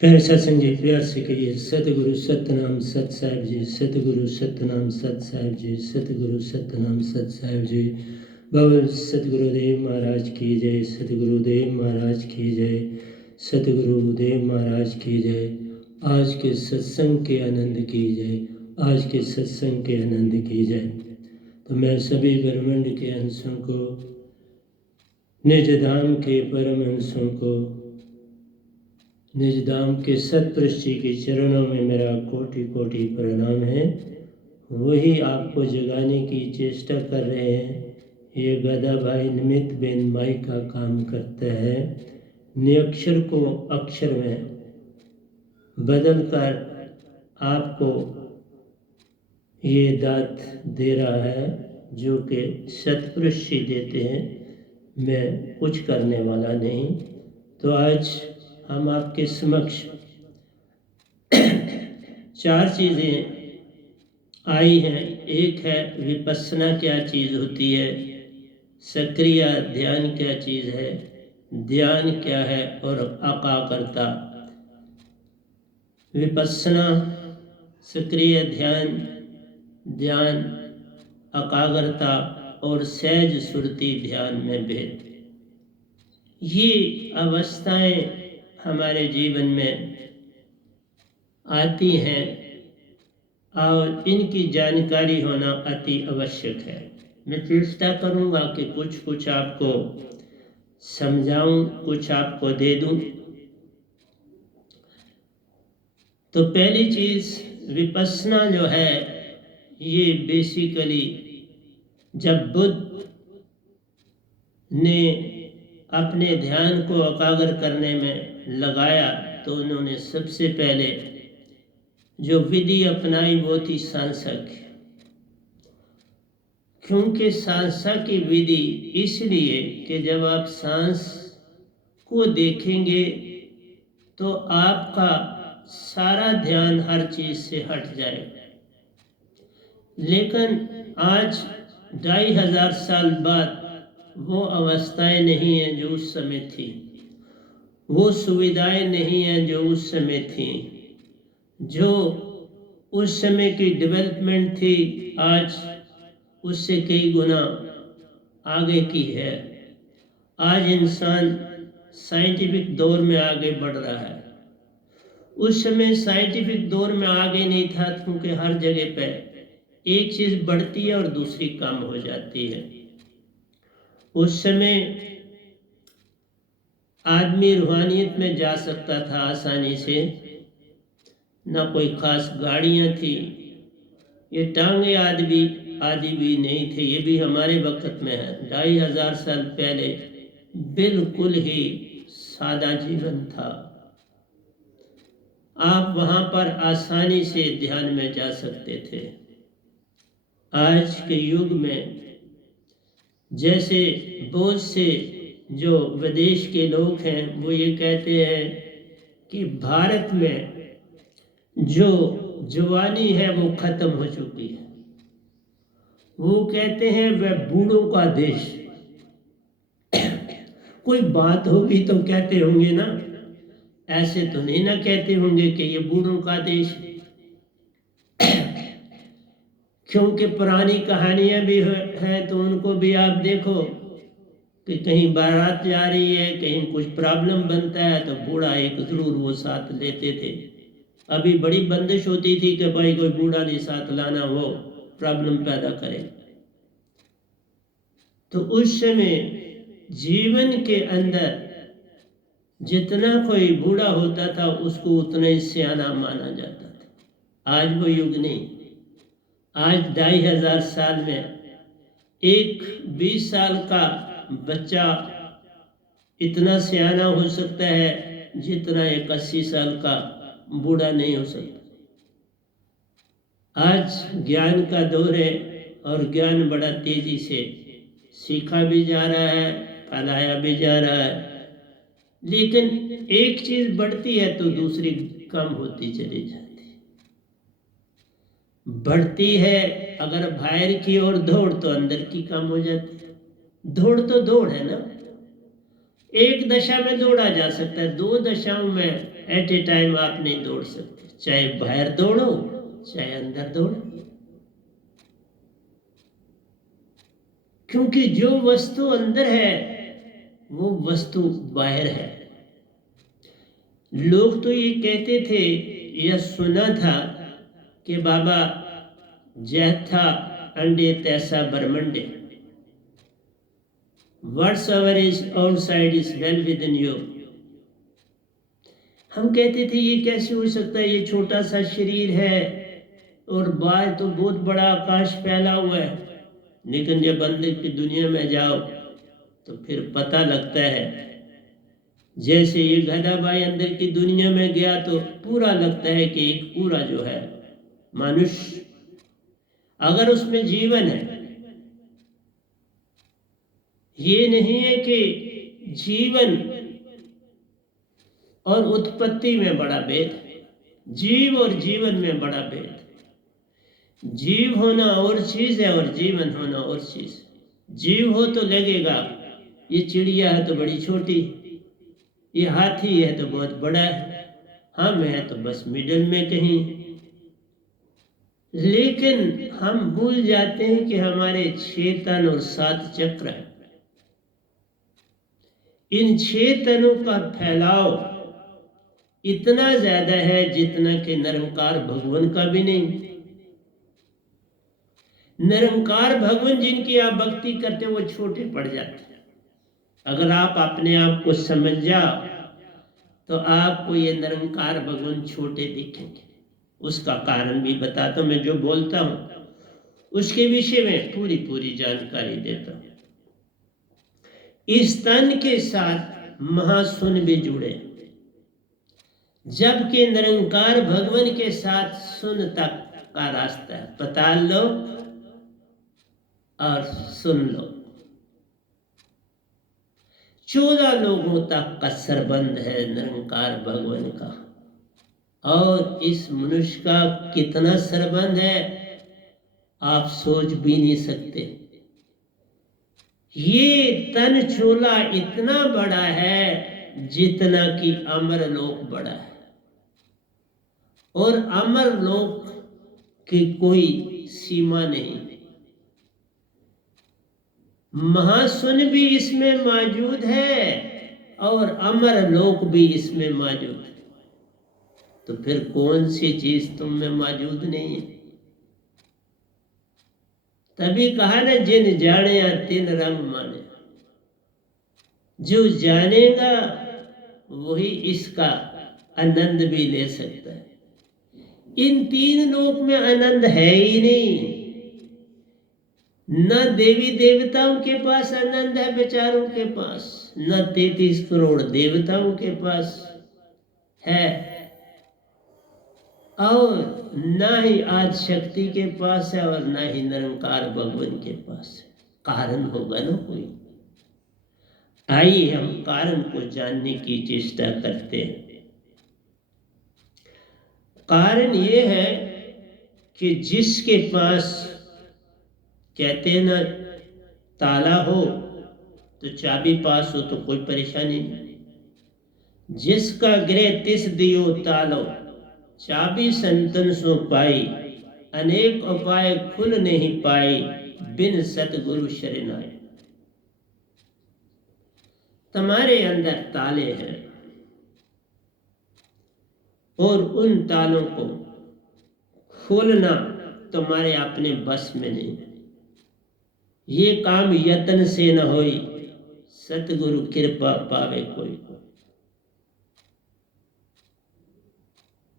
प्यारे सत्संग जी, प्यार से कहिए सतगुरु सतनाम सत साहिब जी, सतगुरु सतनाम सत साहिब जी, सतगुरु सतनाम सत साहिब जी। बाबा सतगुरुदेव महाराज की जय, सतगुरुदेव महाराज की जय, सतगुरुदेव महाराज की जय। आज के सत्संग के आनंद की जय, आज के सत्संग के आनंद की जय। तो मैं सभी ब्रह्मांड के अंशों को, निज धाम के परम अंशों को, निज धाम के सतपुरुष जी के चरणों में मेरा कोटि कोटि प्रणाम है। वही आपको जगाने की चेष्टा कर रहे हैं। ये गदा भाई निमित्त बिन माई का काम करता है। निरक्षर को अक्षर में बदल कर आपको ये दात दे रहा है, जो कि सतपुरुष जी देते हैं। मैं कुछ करने वाला नहीं। तो आज हम आपके समक्ष चार चीज़ें आई हैं। एक है विपස්සना क्या चीज़ होती है, सक्रिय ध्यान क्या चीज़ है, ध्यान क्या है और एकाग्रता। विपස්සना, सक्रिय ध्यान, ध्यान, एकाग्रता और सहज सुरती ध्यान में भेद। ये अवस्थाएं हमारे जीवन में आती हैं और इनकी जानकारी होना अति आवश्यक है। मैं चेष्टा करूंगा कि कुछ आपको समझाऊं, कुछ आपको दे दूं। तो पहली चीज़ विपස්සना जो है, ये बेसिकली जब बुद्ध ने अपने ध्यान को एकाग्र करने में लगाया तो उन्होंने सबसे पहले जो विधि अपनाई वो थी सांख्य। क्योंकि सांसा की विधि इसलिए कि जब आप सांस को देखेंगे तो आपका सारा ध्यान हर चीज से हट जाएगा। लेकिन आज 2500 साल बाद वो अवस्थाएं नहीं हैं जो उस समय थी, वो सुविधाएं नहीं हैं जो उस समय थी। जो उस समय की डेवलपमेंट थी आज उससे कई गुना आगे की है। आज इंसान साइंटिफिक दौर में आगे बढ़ रहा है। उस समय साइंटिफिक दौर में आगे नहीं था, क्योंकि हर जगह पे एक चीज बढ़ती है और दूसरी कम हो जाती है। उस समय आदमी रूहानियत में जा सकता था आसानी से, ना कोई खास गाड़ियां थी, ये टांगे आदि भी नहीं थे। ये भी हमारे वक्त में है। 2500 साल पहले बिल्कुल ही सादा जीवन था। आप वहां पर आसानी से ध्यान में जा सकते थे। आज के युग में जैसे बहुत से जो विदेश के लोग हैं वो ये कहते हैं कि भारत में जो जवानी है वो खत्म हो चुकी है। वो कहते हैं वह बूढ़ों का देश। कोई बात होगी तो कहते होंगे ना, ऐसे तो नहीं ना कहते होंगे कि ये बूढ़ों का देश है। क्योंकि पुरानी कहानियां भी हैं तो उनको भी आप देखो कि कहीं बारात जा रही है, कहीं कुछ प्रॉब्लम बनता है तो बूढ़ा एक जरूर वो साथ लेते थे। अभी बड़ी बंदिश होती थी कि भाई कोई बूढ़ा नहीं साथ लाना, वो प्रॉब्लम पैदा करे। तो उस समय जीवन के अंदर जितना कोई बूढ़ा होता था उसको उतना ही सियाना माना जाता था। आज वो युग नहीं। आज 2500 साल में एक 20 साल का बच्चा इतना सियाना हो सकता है जितना एक 80 साल का बूढ़ा नहीं हो सकता। आज ज्ञान का दौर है और ज्ञान बड़ा तेजी से सीखा भी जा रहा है, फैलाया भी जा रहा है। लेकिन एक चीज बढ़ती है तो दूसरी कम होती चली जाती है। बढ़ती है अगर बाहर की ओर दौड़ तो अंदर की कम हो जाती है। दौड़ तो दौड़ है ना। एक दशा में दौड़ा जा सकता है, दो दशाओं में एट ए टाइम आप नहीं दौड़ सकते, चाहे बाहर दौड़ो चाहे अंदर दौड़ो, क्योंकि जो वस्तु अंदर है वो वस्तु बाहर है। लोग तो ये कहते थे, यह सुना था कि बाबा जैसा अंडे तैसा ब्रह्मंड, whatsoever is outside is well within you। हम कहते थे ये कैसे हो सकता है, ये छोटा सा शरीर है और बाहर तो बहुत बड़ा आकाश फैला हुआ है। लेकिन जब अंदर की दुनिया में जाओ तो फिर पता लगता है, जैसे ये गधा भाई अंदर की दुनिया में गया तो पूरा लगता है कि एक पूरा जो है मनुष्य, अगर उसमें जीवन है। ये नहीं है कि जीवन और उत्पत्ति में बड़ा भेद है, जीव और जीवन में बड़ा भेद है। जीव होना और चीज है और जीवन होना और चीज। जीव हो तो लगेगा ये चिड़िया है तो बड़ी छोटी, ये हाथी है तो बहुत बड़ा है, हम है तो बस मिडिल में कहीं। लेकिन हम भूल जाते हैं कि हमारे 6 तन और 7 चक्र है। इन 6 तनों का फैलाव इतना ज्यादा है जितना कि निरंकार भगवान का भी नहीं। निरंकार भगवान जिनकी आप भक्ति करते वो छोटे पड़ जाते हैं। अगर आप अपने आप को समझ जाओ तो आपको ये निरंकार भगवान छोटे दिखेंगे। उसका कारण भी बताता हूं, मैं जो बोलता हूं उसके विषय में पूरी जानकारी देता हूं। इस तन के साथ महाशून्य भी जुड़े, जबकि निरंकार भगवान के साथ शून्य तक का रास्ता है। पता लो और सुन लो। 14 लोगों तक का संबंध है निरंकार भगवान का, और इस मनुष्य का कितना संबंध है आप सोच भी नहीं सकते। ये तन चोला इतना बड़ा है जितना कि अमर लोक बड़ा है, और अमर लोक की कोई सीमा नहीं। महाशून्य भी इसमें मौजूद है और अमर लोक भी इसमें मौजूद है। तो फिर कौन सी चीज तुम में मौजूद नहीं है? तभी कहा ना, जिन जाने या तिन रंग माने। जो जानेगा वही इसका आनंद भी ले सकता है। इन 3 लोक में आनंद है ही नहीं। न देवी देवताओं के पास आनंद है बेचारों के पास, न 33 करोड़ देवताओं के पास है, और न ही आज शक्ति के पास है और न ही निरंकार भगवान के पास है। कारण होगा ना कोई। आइए हम कारण को जानने की चेष्टा करते हैं। कारण ये है कि जिसके पास, कहते हैं ना, ताला हो तो चाबी पास हो तो कोई परेशानी नहीं। जिसका गृह तिस दियो तालो, चाबी संतन सो पाई, अनेक उपाय खुल नहीं पाई, बिन सतगुरु शरण आए। तुम्हारे अंदर ताले हैं और उन तालों को खोलना तुम्हारे अपने बस में नहीं। ये काम यत्न से न होई, सतगुरु कृपा पावे कोई।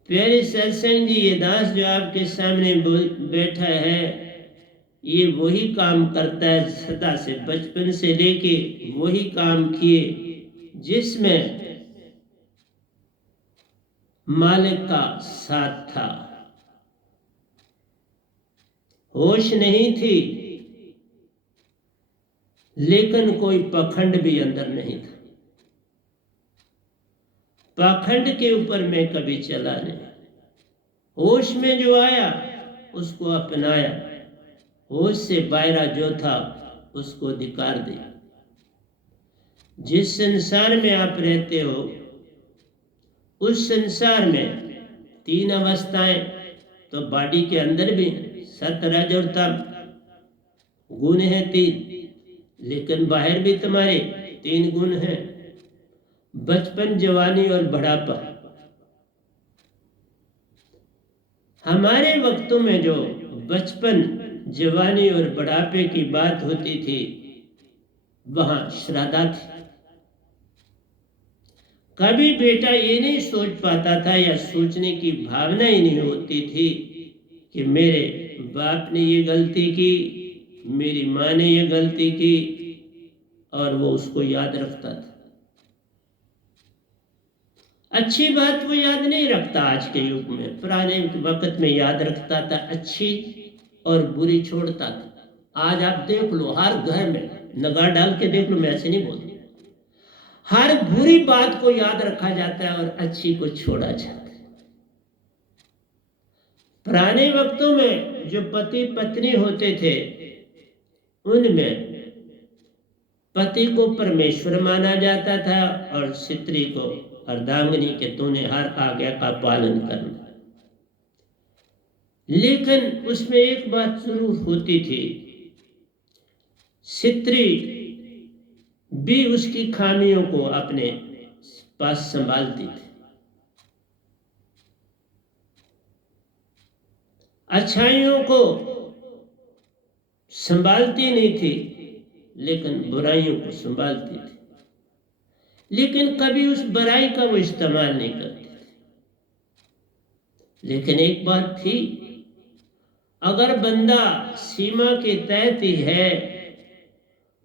प्यारे सत्संग जी, ये दास जो आपके सामने बैठा है, ये वही काम करता है सदा से, बचपन से लेके वही काम किए जिसमें मालिक का साथ था। होश नहीं थी लेकिन कोई पखंड भी अंदर नहीं था। पाखंड के ऊपर मैं कभी चला नहीं। होश में जो आया उसको अपनाया, होश से बाहर जो था उसको धिकार दिया। जिस संसार में आप रहते हो उस संसार में 3 अवस्थाएं तो बॉडी के अंदर भी सत रज और तम गुण है 3, लेकिन बाहर भी तुम्हारे 3 गुण हैं, बचपन, जवानी और बुढ़ापा। हमारे वक्तों में जो बचपन, जवानी और बुढ़ापे की बात होती थी वहां श्रद्धा थी। कभी बेटा ये नहीं सोच पाता था या सोचने की भावना ही नहीं होती थी कि मेरे बाप ने ये गलती की, मेरी माँ ने ये गलती की, और वो उसको याद रखता था। अच्छी बात वो याद नहीं रखता आज के युग में, पुराने वक्त में याद रखता था, अच्छी और बुरी छोड़ता था। आज आप देख लो हर घर में नगार डाल के देख लो, मैं ऐसे नहीं बोलती, हर बुरी बात को याद रखा जाता है और अच्छी को छोड़ा जाता है। पुराने वक्तों में जो पति पत्नी होते थे उनमें पति को परमेश्वर माना जाता था और स्त्री को अर्धांगिनी के तूने हर आज्ञा का पालन करना। लेकिन उसमें एक बात जरूर होती थी, स्त्री भी उसकी खामियों को अपने पास संभालती थी, अच्छाइयों को संभालती नहीं थी लेकिन बुराइयों को संभालती थी। लेकिन कभी उस बुराई का वो इस्तेमाल नहीं करती थी। लेकिन एक बात थी, अगर बंदा सीमा के तहत ही है,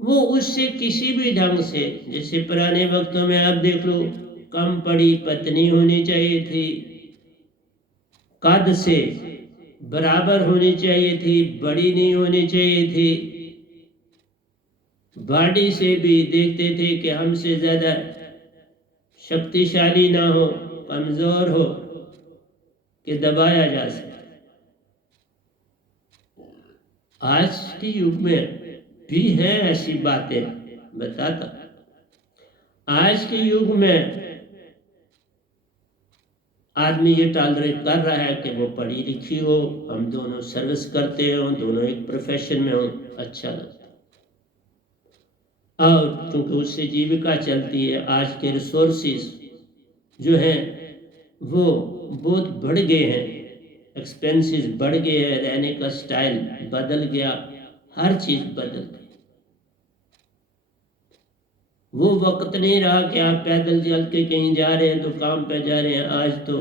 वो उससे किसी भी ढंग से, जैसे पुराने वक्तों में आप देख लो, कम पड़ी पत्नी होनी चाहिए थी, कद से बराबर होनी चाहिए थी, बड़ी नहीं होनी चाहिए थी, बॉडी से भी देखते थे कि हमसे ज्यादा शक्तिशाली ना हो, कमजोर हो कि दबाया जा सके। आज के युग में भी हैं ऐसी बातें, बताता। आज के युग में आदमी ये टॉलरेट कर रहा है कि वो पढ़ी लिखी हो, हम दोनों सर्विस करते हो, दोनों एक प्रोफेशन में हो, अच्छा लगता है। और क्योंकि उससे जीविका चलती है, आज के रिसोर्सेज जो हैं वो बहुत बढ़ गए हैं, एक्सपेंसेस बढ़ गए हैं, रहने का स्टाइल बदल गया, हर चीज बदल गई। वो वक्त नहीं रहा कि आप पैदल चल के कहीं जा रहे हैं तो काम पे जा रहे हैं। आज तो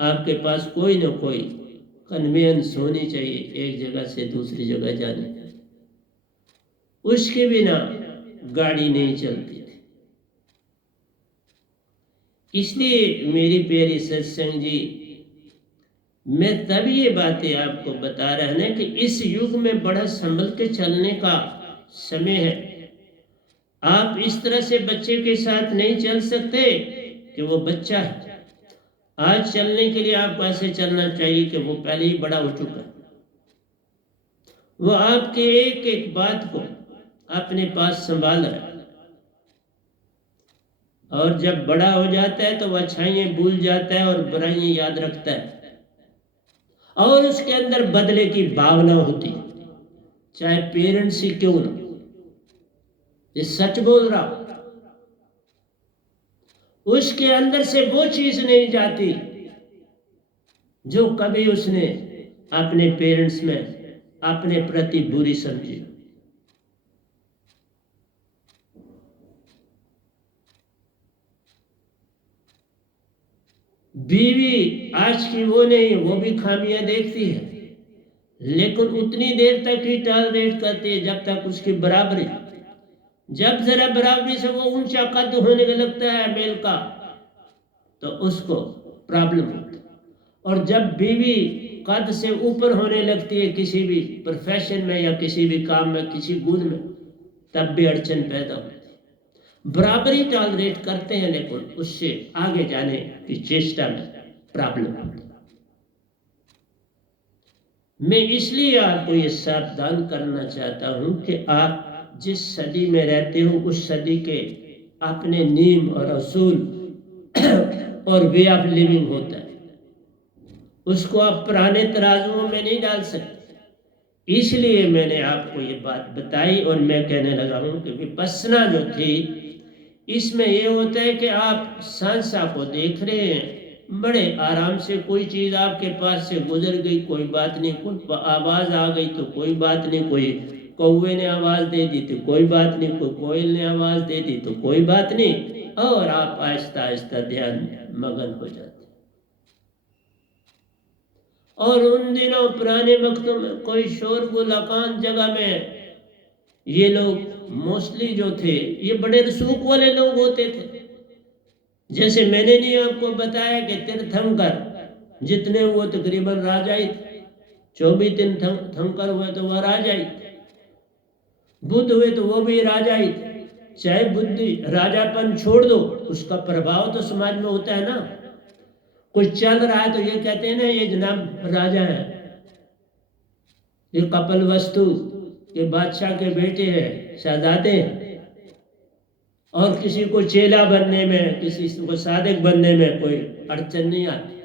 आपके पास कोई ना कोई कन्वेंस होनी चाहिए एक जगह से दूसरी जगह जाने की, उसके बिना गाड़ी नहीं चलती थी। इसलिए मेरी प्यारी सत्संग जी, मैं तब ये बातें आपको बता रहा ना कि इस युग में बड़ा संभल के चलने का समय है। आप इस तरह से बच्चे के साथ नहीं चल सकते कि वो बच्चा है। आज चलने के लिए आपको ऐसे चलना चाहिए कि वो पहले ही बड़ा हो चुका है, वो आपके एक एक बात को अपने पास संभाल रहा है, और जब बड़ा हो जाता है तो वह अच्छाइयाँ भूल जाता है और बुराइयां याद रखता है, और उसके अंदर बदले की भावना होती है, चाहे पेरेंट्स ही क्यों ना। ये सच बोल रहा, उसके अंदर से वो चीज नहीं जाती जो कभी उसने अपने पेरेंट्स में अपने प्रति बुरी समझी। बीवी आज की वो नहीं, वो भी खामियां देखती है, लेकिन उतनी देर तक ही टॉलरेट करती है जब तक उसकी बराबरी। जब जरा बराबरी से वो ऊंचा कद होने का लगता है मेल का, तो उसको प्रॉब्लम होती है। और जब बीवी कद से ऊपर होने लगती है किसी भी प्रोफेशन में या किसी भी काम में, किसी गुण में, तब भी अड़चन पैदा होती है। बराबरी टॉलरेट करते हैं लेकिन उससे आगे जाने की चेष्टा में प्रॉब्लम होती है। मैं इसलिए आपको ये सावधान करना चाहता हूं कि आप जिस सदी में रहते हो उस सदी के अपने नियम और असूल और वे ऑफ लिविंग होता है, उसको आप पुराने तराजुओं में नहीं डाल सकते। इसलिए मैंने आपको ये बात बताई और मैं कहने लगा हूं कि विपस्सना जो थी इसमें ये होता है कि आप सांसा को देख रहे हैं बड़े आराम से, कोई चीज़ आपके पास से गुजर गई कोई बात नहीं, कोई आवाज़ आ गई तो कोई बात नहीं, कोई कौवे ने आवाज़ दे दी तो कोई बात नहीं, कोई कोयल ने आवाज़ दे दी तो कोई बात नहीं, और आप आहिस्ता आहिस्ता ध्यान मगन हो जाते। और उन दिनों पुराने वक्तों में कोई शोर गुलाकान जगह में ये लोग मोस्टली जो थे ये बड़े रसूख वाले लोग होते थे। जैसे मैंने नहीं आपको बताया कि तीर्थंकर जितने हुए तकरीबन राजाई थे, 24 तीर्थंकर हुए तो वह राजाई, बुद्ध हुए तो वो भी राजाई। चाहे बुद्धि राजापन छोड़ दो, उसका प्रभाव तो समाज में होता है ना। कुछ चल रहा है तो ये कहते हैं ना ये जनाब राजा है, ये कपिल वस्तु के बादशाह के बेटे हैं, शहजादे हैं, और किसी को चेला बनने में किसी को सादिक बनने में कोई अड़चन नहीं आती।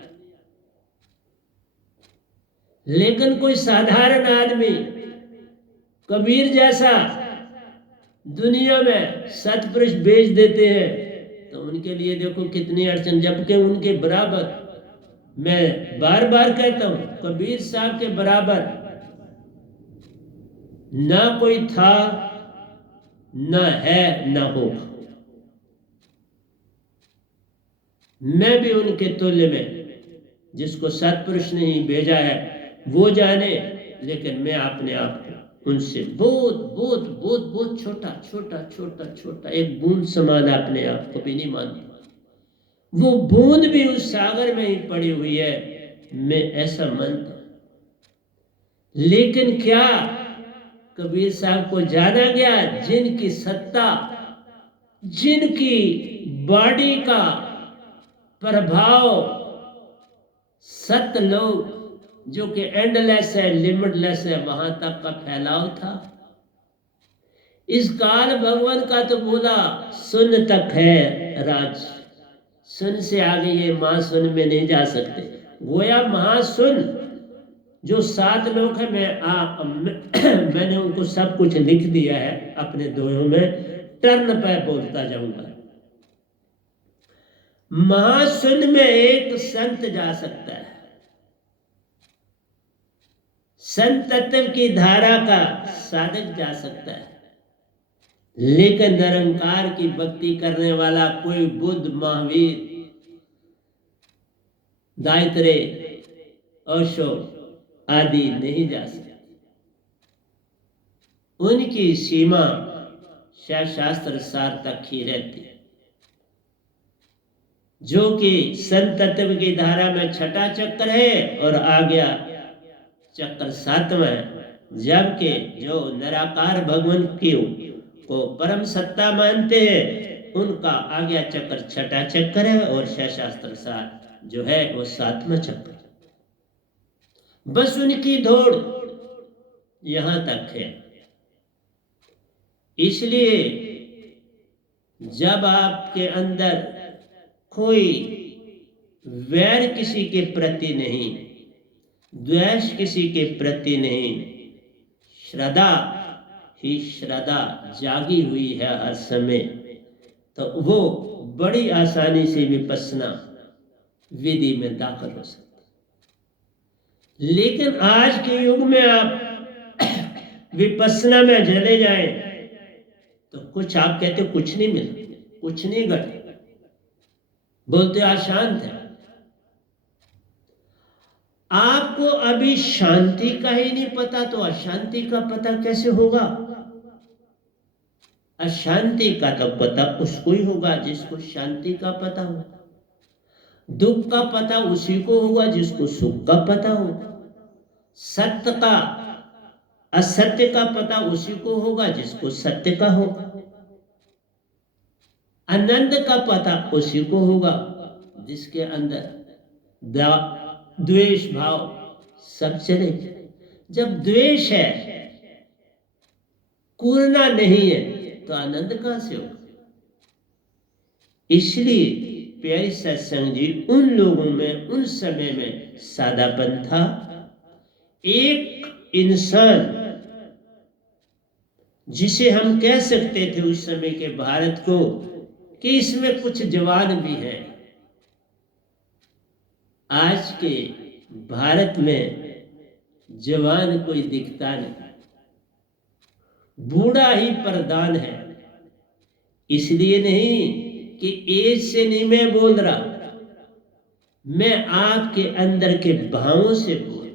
लेकिन कोई साधारण आदमी कबीर जैसा दुनिया में सतपुरुष बेच देते हैं तो उनके लिए देखो कितनी अड़चन, जबकि उनके बराबर, मैं बार बार कहता हूं, कबीर साहब के बराबर ना कोई था, ना है, ना होगा। मैं भी उनके तुल्य में, जिसको सतपुरुष ने ही भेजा है वो जाने, लेकिन मैं अपने आप को उनसे बहुत बहुत बहुत बहुत छोटा छोटा छोटा छोटा एक बूंद समान अपने आप को भी नहीं मानता। वो बूंद भी उस सागर में ही पड़ी हुई है, मैं ऐसा मानता हूं। लेकिन क्या कबीर साहब को जाना गया? जिनकी सत्ता, जिनकी बॉडी का प्रभाव सत लोग जो कि एंडलेस है, लिमिटलेस है, वहां तक का फैलाव था। इस काल भगवान का तो बोला सुन तक है राज, सुन से आगे ये महासुन में नहीं जा सकते। गोया महासुन जो 7 लोग है, मैंने उनको सब कुछ लिख दिया है अपने दोहों में, टर्न पर बोलता जाऊंगा। महासुन में एक संत जा सकता है, संत तत्व की धारा का साधक जा सकता है, लेकिन निरंकार की भक्ति करने वाला कोई बुद्ध, महावीर, गायत्री, ओशो आदि नहीं जा सकता। उनकी सीमा शास्त्र सार तक ही रहती है, जो कि संत तत्व की धारा में छठा चक्र है और आ गया चक्र 7वां। जबकि जो निराकार भगवान की को परम सत्ता मानते हैं उनका आ गया चक्र छठा चक्र है, और शास्त्र सार जो है वो 7वां चक्र। बस उनकी दौड़ यहां तक है। इसलिए जब आपके अंदर कोई वैर किसी के प्रति नहीं, द्वेष किसी के प्रति नहीं, श्रद्धा ही श्रद्धा जागी हुई है हर समय, तो वो बड़ी आसानी से विपस्सना विधि में दाखिल हो सकता। लेकिन आज के युग में आप विपस्सना में चले जाएं तो कुछ आप कहते कुछ नहीं मिला, कुछ नहीं घटे, बोलते अशांत है। आपको अभी शांति का ही नहीं पता तो अशांति का पता कैसे होगा? अशांति का तो पता उसको ही होगा जिसको शांति का पता हो। दुख का पता उसी को होगा जिसको सुख का पता हो। सत्य का असत्य का पता उसी को होगा जिसको सत्य का होगा। आनंद का पता उसी को होगा जिसके अंदर द्वेष भाव सब चले। जब द्वेष है कोरना नहीं है तो आनंद कहां से होगा। इसलिए प्यारी सत्संग जी, उन लोगों में उन समय में सादापन था। एक इंसान जिसे हम कह सकते थे उस समय के भारत को कि इसमें कुछ जवान भी है। आज के भारत में जवान कोई दिखता नहीं, बूढ़ा ही प्रधान है। इसलिए नहीं कि एज से नहीं मैं बोल रहा, मैं आपके अंदर के भावों से बोल रहा।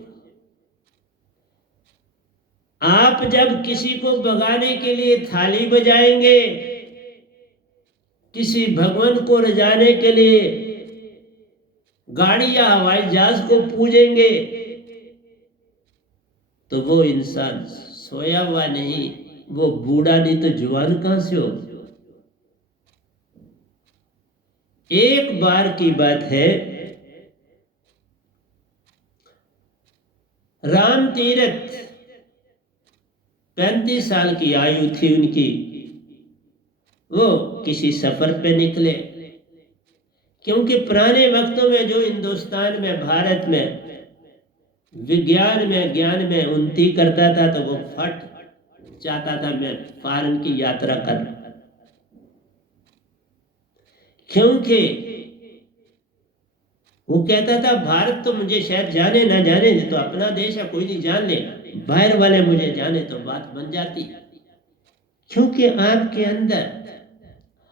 आप जब किसी को भगाने के लिए थाली बजाएंगे, किसी भगवान को रजाने के लिए गाड़ी या हवाई जहाज को पूजेंगे, तो वो इंसान सोया हुआ नहीं, वो बूढ़ा नहीं तो जवान कहां से हो। एक बार की बात है, राम तीरथ 35 साल की आयु थी उनकी। वो किसी सफर पे निकले, क्योंकि पुराने वक्तों में जो हिंदुस्तान में भारत में विज्ञान में ज्ञान में उन्नति करता था तो वो फट चाहता था मैं फॉरेन की यात्रा कर, क्योंकि वो कहता था भारत तो मुझे शायद जाने ना जाने, तो अपना देश है कोई नहीं जान ले, बाहर वाले मुझे जाने तो बात बन जाती। क्योंकि आपके अंदर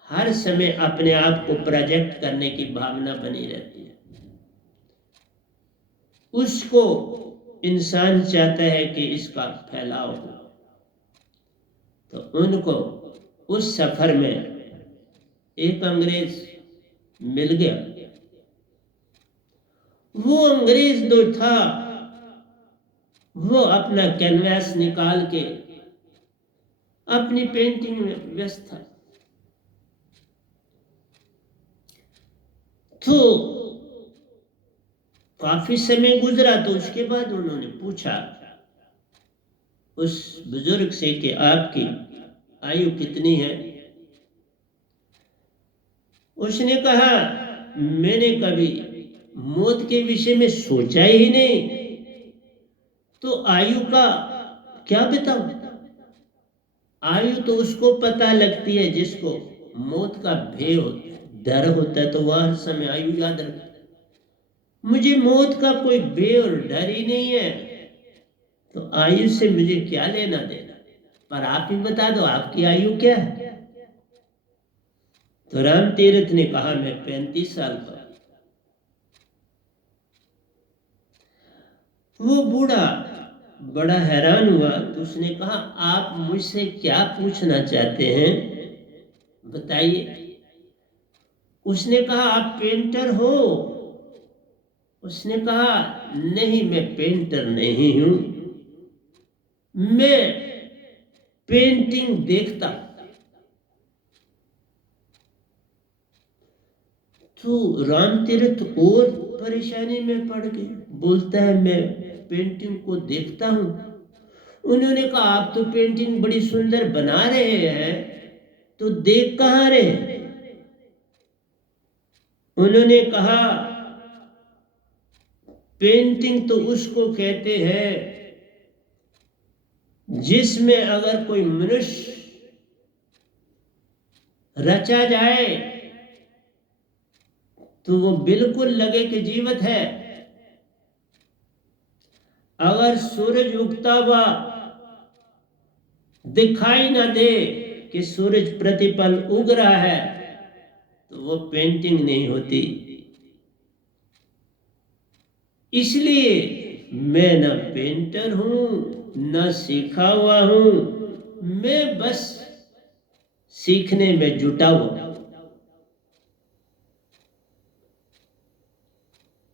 हर समय अपने आप को प्रोजेक्ट करने की भावना बनी रहती है। उसको इंसान चाहता है कि इसका फैलाव हो। तो उनको उस सफर में एक अंग्रेज मिल गया। वो अंग्रेज जो था वो अपना कैनवास निकाल के अपनी पेंटिंग में व्यस्त था। तो काफी समय गुजरा, तो उसके बाद उन्होंने पूछा उस बुजुर्ग से कि आपकी आयु कितनी है। उसने कहा मैंने कभी मौत के विषय में सोचा ही नहीं, तो आयु का क्या बताऊं। आयु तो उसको पता लगती है जिसको मौत का भय डर होता है, तो वह हर समय आयु याद रखता। मुझे मौत का कोई भय और डर ही नहीं है, तो आयु से मुझे क्या लेना देना। पर आप ही बता दो आपकी आयु क्या है। तो राम तीरथ ने कहा मैं 35 साल का। वो बूढ़ा बड़ा हैरान हुआ, तो उसने कहा आप मुझसे क्या पूछना चाहते हैं, बताइए। उसने कहा आप पेंटर हो। उसने कहा नहीं, मैं पेंटर नहीं हूं, मैं पेंटिंग देखता। तो राम तीरथ और परेशानी में पड़ गए। बोलता है मैं पेंटिंग को देखता हूं। उन्होंने कहा आप तो पेंटिंग बड़ी सुंदर बना रहे हैं, तो देख कहां रहे। उन्होंने कहा पेंटिंग तो उसको कहते हैं जिसमें अगर कोई मनुष्य रचा जाए तो वो बिल्कुल लगे कि जीवित है। अगर सूरज उगता हुआ दिखाई ना दे कि सूरज प्रतिपल उग रहा है, तो वो पेंटिंग नहीं होती। इसलिए मैं ना पेंटर हूं ना सीखा हुआ हूं, मैं बस सीखने में जुटा हुआ।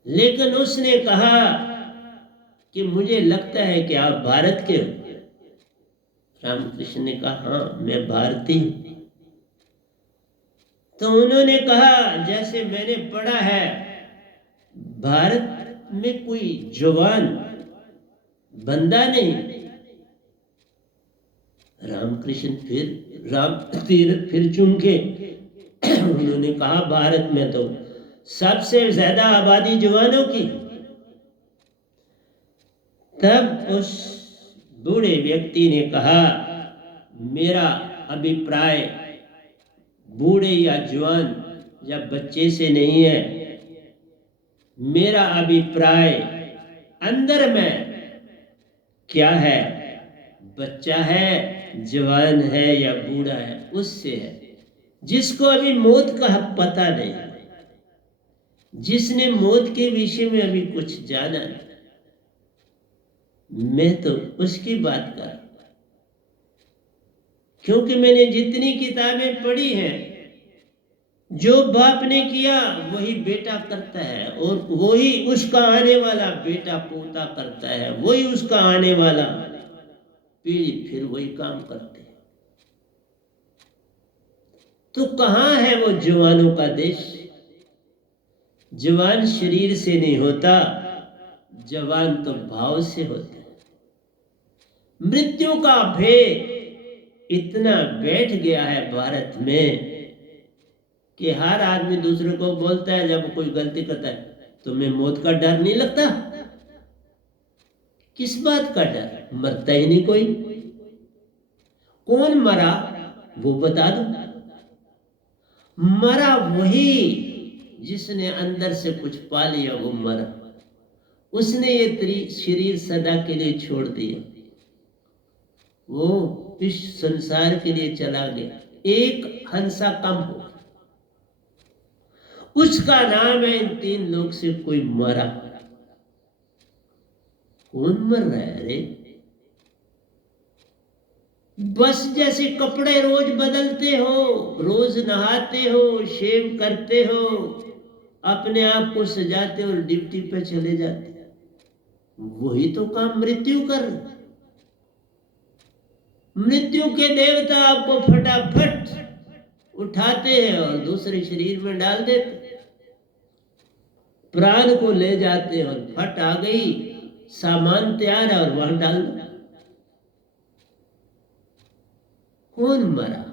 लेकिन उसने कहा कि मुझे लगता है कि आप भारत के हो। रामकृष्ण ने कहा हाँ मैं भारतीय हूं। तो उन्होंने कहा जैसे मैंने पढ़ा है भारत में कोई जवान बंदा नहीं रामकृष्ण फिर राम तीर फिर चूके उन्होंने कहा भारत में तो सबसे ज्यादा आबादी जवानों की। तब उस बूढ़े व्यक्ति ने कहा, मेरा अभिप्राय बूढ़े या जवान या बच्चे से नहीं है, मेरा अभिप्राय अंदर में क्या है, बच्चा है, जवान है या बूढ़ा है, उससे है, जिसको अभी मौत का पता नहीं, जिसने मौत के विषय में अभी कुछ जाना नहीं। मैं तो उसकी बात कर, क्योंकि मैंने जितनी किताबें पढ़ी हैं, जो बाप ने किया वही बेटा करता है, और वही उसका आने वाला बेटा पोता करता है, वही उसका आने वाला पीढ़ी फिर वही काम करते हैं। तो कहाँ है वो जवानों का देश? जवान शरीर से नहीं होता, जवान तो भाव से होता है। मृत्यु का भय इतना बैठ गया है भारत में कि हर आदमी दूसरे को बोलता है, जब कोई गलती करता है, तुम्हें मौत का डर नहीं लगता? किस बात का डर? मरता ही नहीं कोई। कौन मरा वो बता दो। मरा वही जिसने अंदर से कुछ पा लिया, वो मरा। उसने ये शरीर सदा के लिए छोड़ दिया, वो इस संसार के लिए चला गया। एक हंसा कम हो, उसका नाम है इन तीन लोग से कोई मरा। कौन मर रहा है? अरे बस जैसे कपड़े रोज बदलते हो, रोज नहाते हो, शेव करते हो, अपने आप को सजाते और ड्यूटी पे चले जाते, वही तो काम मृत्यु कर। मृत्यु के देवता आपको फटाफट उठाते हैं और दूसरे शरीर में डाल देते, प्राण को ले जाते हैं, और फट आ गई, सामान तैयार है और वहां डाल दो। कौन मरा?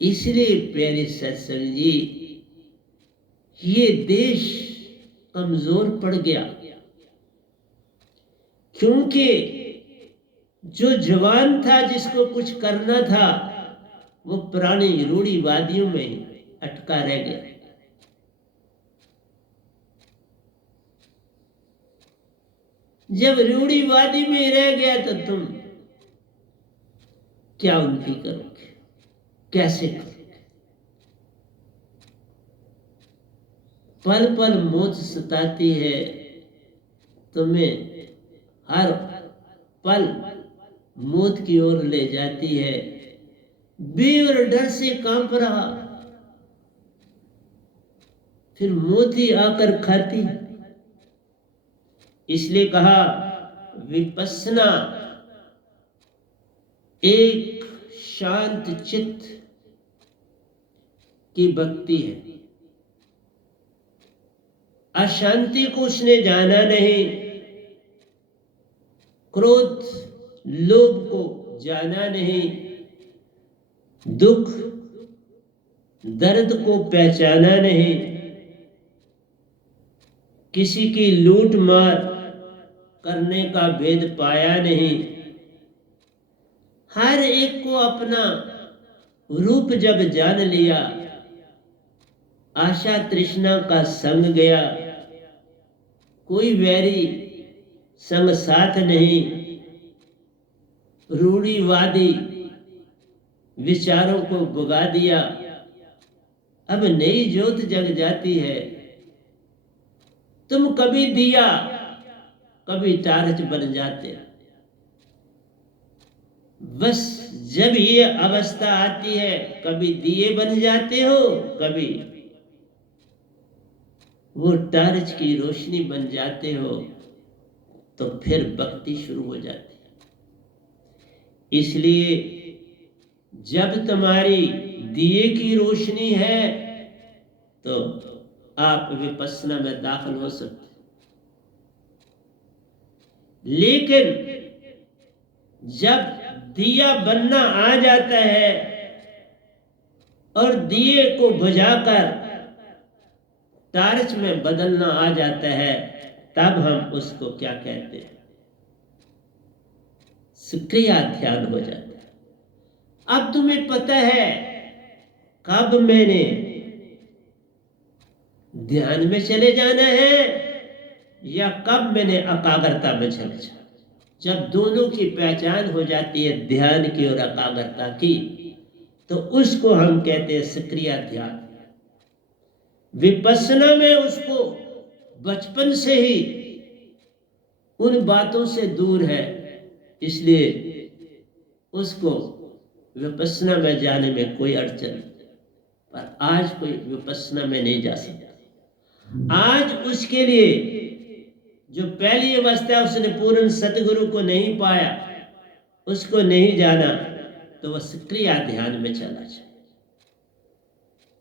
इसलिए प्यारे सत्संग जी, ये देश कमजोर पड़ गया, क्योंकि जो जवान था, जिसको कुछ करना था, वो पुरानी रूढ़िवादियों में अटका रह गया। जब रूढ़िवादी में रह गया तो तुम क्या उनकी करोगे? कैसे करोगे? पल पल मौत सताती है तुम्हें, हर पल मौत की ओर ले जाती है, बे और डर से कांप रहा, फिर मौत ही आकर खाती है। इसलिए कहा, विपस्सना एक शांत चित्त की भक्ति है। अशांति को उसने जाना नहीं, क्रोध लोभ को जाना नहीं, दुख दर्द को पहचाना नहीं, किसी की लूट मार करने का भेद पाया नहीं, हर एक को अपना रूप जब जान लिया, आशा तृष्णा का संग गया, कोई वैरी संग साथ नहीं, रूढ़िवादी विचारों को भुगा दिया। अब नई ज्योत जग जाती है। तुम कभी दिया कभी टार्च बन जाते। बस जब ये अवस्था आती है, कभी दिए बन जाते हो, कभी वो टार्च की रोशनी बन जाते हो, तो फिर भक्ति शुरू हो जाती है। इसलिए जब तुम्हारी दिए की रोशनी है तो आप विपस्सना में दाखिल हो सकते। लेकिन जब दिया बनना आ जाता है और दिए को बुझाकर टार्च में बदलना आ जाता है, तब हम उसको क्या कहते हैं? सक्रिय ध्यान हो जाता है। अब तुम्हें पता है कब मैंने ध्यान में चले जाना है या कब मैंने एकाग्रता में चले जाना। जब दोनों की पहचान हो जाती है, ध्यान की और एकाग्रता की, तो उसको हम कहते हैं सक्रिय ध्यान। विपश्यना में उसको बचपन से ही उन बातों से दूर है, इसलिए उसको विपश्यना में जाने में कोई अड़चन नहीं। पर आज कोई विपश्यना में नहीं जा सकता। आज उसके लिए जो पहली अवस्था उसने पूर्ण सतगुरु को नहीं पाया, उसको नहीं जाना, तो वह सक्रिय ध्यान में चला जाए।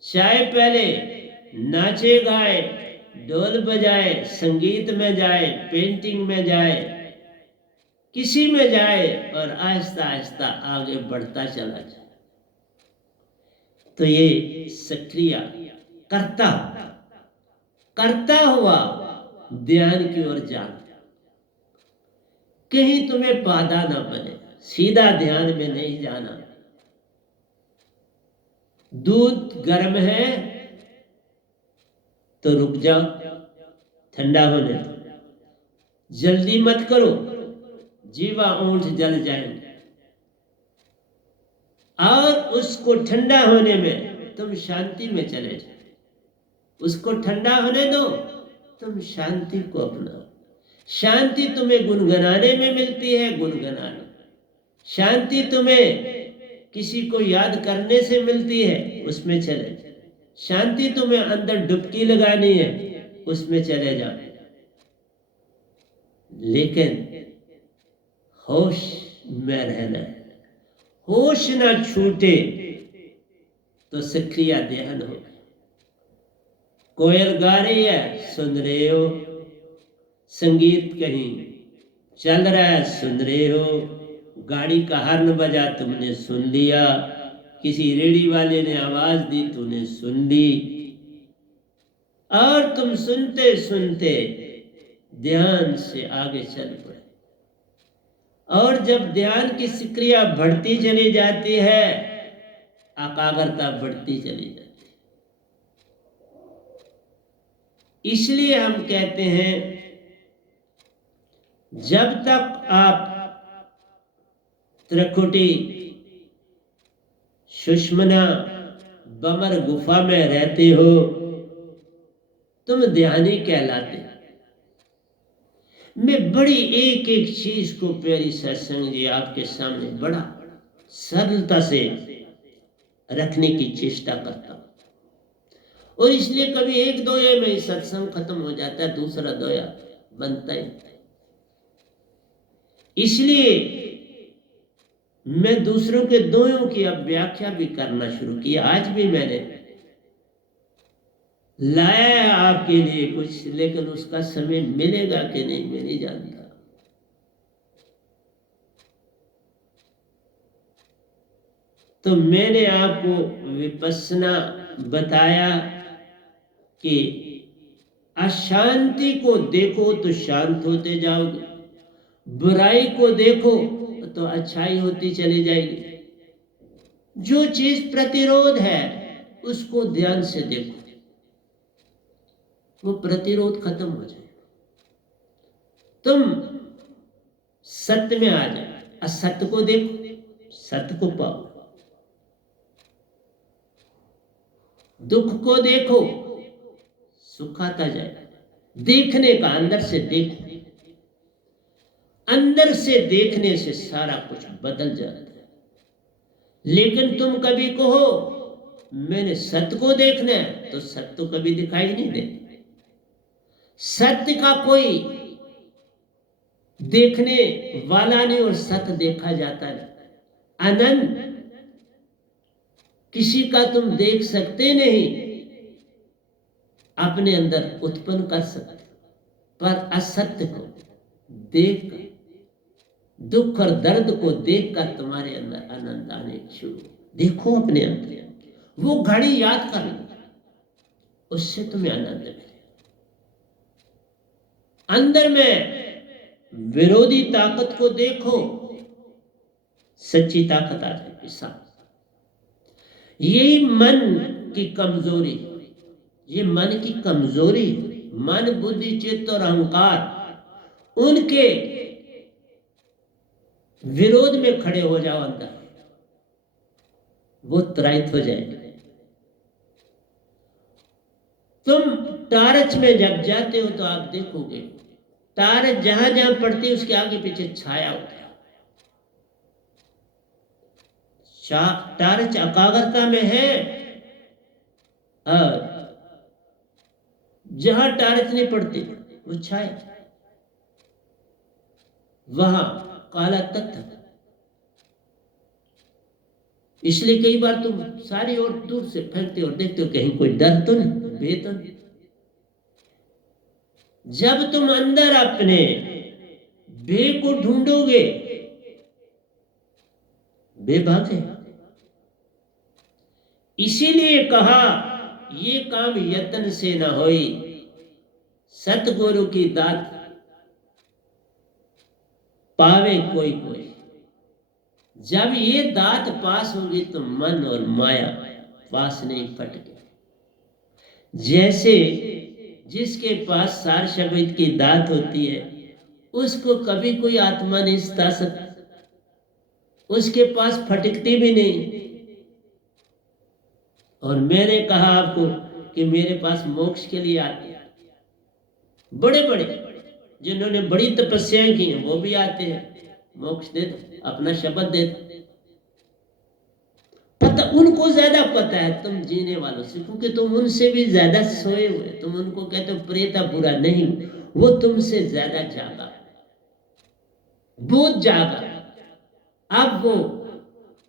चाहे पहले नाचे गाए, ढोल बजाए, संगीत में जाए, पेंटिंग में जाए, किसी में जाए, और आहिस्ता आहिस्ता आगे बढ़ता चला जाए, तो ये सक्रिय करता हुआ ध्यान की ओर जाना। कहीं तुम्हें बाधा ना बने, सीधा ध्यान में नहीं जाना। दूध गर्म है तो रुक जाओ, ठंडा होने दो, जल्दी मत करो, जीवा ऊंट जल जाएंगे। और उसको ठंडा होने में तुम शांति में चले जाओ। उसको ठंडा होने दो, तुम शांति को अपनाओ। शांति तुम्हें गुनगुनाने में मिलती है, गुनगुना लो। शांति तुम्हें किसी को याद करने से मिलती है, उसमें चले जाओ। शांति तुम्हें अंदर डुबकी लगानी है, उसमें चले जाओ। लेकिन होश में रहना है, होश ना छूटे तो सक्रिय ध्यान हो। कोयल गा रही है, सुन रहे हो। संगीत कहीं चल रहा है, सुन रहे हो। गाड़ी का हॉर्न बजा, तुमने सुन लिया। किसी रेडी वाले ने आवाज दी, तूने सुन ली। और तुम सुनते सुनते ध्यान से आगे चल पड़े। और जब ध्यान की सक्रिया बढ़ती चली जाती है, एकाग्रता बढ़ती चली जाती है। इसलिए हम कहते हैं, जब तक आप त्रिकुटी, सुषुम्ना, बमर गुफा में रहते हो, तुम ध्यानी कहलाते। मैं बड़ी एक एक चीज को प्यारी सत्संग जी आपके सामने बड़ा सरलता से रखने की चेष्टा करता हूं। और इसलिए कभी एक दोये में सत्संग खत्म हो जाता है, दूसरा दोया बनता ही। इसलिए मैं दूसरों के दोयों की अब व्याख्या भी करना शुरू किया। आज भी मैंने लाया है आपके लिए कुछ, लेकिन उसका समय मिलेगा कि नहीं मैं नहीं जानता। तो मैंने आपको विपश्यना बताया कि अशांति को देखो तो शांत होते जाओगे, बुराई को देखो तो अच्छाई होती चली जाएगी। जो चीज प्रतिरोध है उसको ध्यान से देखो, वो प्रतिरोध खत्म हो जाए। तुम सत्य में आ जाए, असत्य को देखो, सत्य को पाओ। दुख को देखो, सुख आता जाए। देखने का, अंदर से देखो। अंदर से देखने से सारा कुछ बदल जाता है। लेकिन तुम कभी कहो मैंने सत्य को देखना है, तो सत्य तो कभी दिखाई नहीं देता। सत्य का कोई देखने वाला नहीं और सत्य देखा जाता है। अनंत किसी का तुम देख सकते नहीं, अपने अंदर उत्पन्न कर सकते, पर असत्य को देख दुख और दर्द को देखकर तुम्हारे अंदर आनंद आने शुरू। देखो अपने अंदर, वो घड़ी याद कर लो, उससे तुम्हें आनंद मिले। अंदर में विरोधी ताकत को देखो, सच्ची ताकत आ जाएगी साथ। यही मन की कमजोरी, ये मन की कमजोरी, मन बुद्धि चित्त और अहंकार, उनके विरोध में खड़े हो जाओ अंदर, वो त्राहित हो जाएंगे। तुम टार्च में जब जाते हो तो आप देखोगे टार्च जहां जहां पड़ती है उसके आगे पीछे छाया होता है। टार्च एकाग्रता में है, और जहां टार्च नहीं पड़ती वो छाया, वहां काला तत्व। इसलिए कई बार तुम सारी ओर दूर से फेंकते हो और देखते हो कहीं कोई डर तो नहीं, भय तो नहीं। जब तुम अंदर अपने भय को ढूंढोगे, बेभागे। इसीलिए कहा ये काम यत्न से न होई, सतगुरु की दात पावे कोई कोई। जब ये दात पास होगी तो मन और माया पास नहीं फटके। जैसे जिसके पास सार शब्द की दात होती है उसको कभी कोई आत्मा नहीं सता सकता, उसके पास फटकती भी नहीं। और मैंने कहा आपको कि मेरे पास मोक्ष के लिए आते हैं बड़े बड़े, जिन्होंने बड़ी तपस्याएं की हैं वो भी आते हैं, मोक्ष दे दो, अपना शब्द दे दो। पता उनको ज्यादा पता है तुम जीने वालों से, क्योंकि तुम उनसे भी ज्यादा सोए हुए। तुम उनको कहते हो प्रेता बुरा नहीं, वो तुमसे ज्यादा जागा, बहुत जागा। अब वो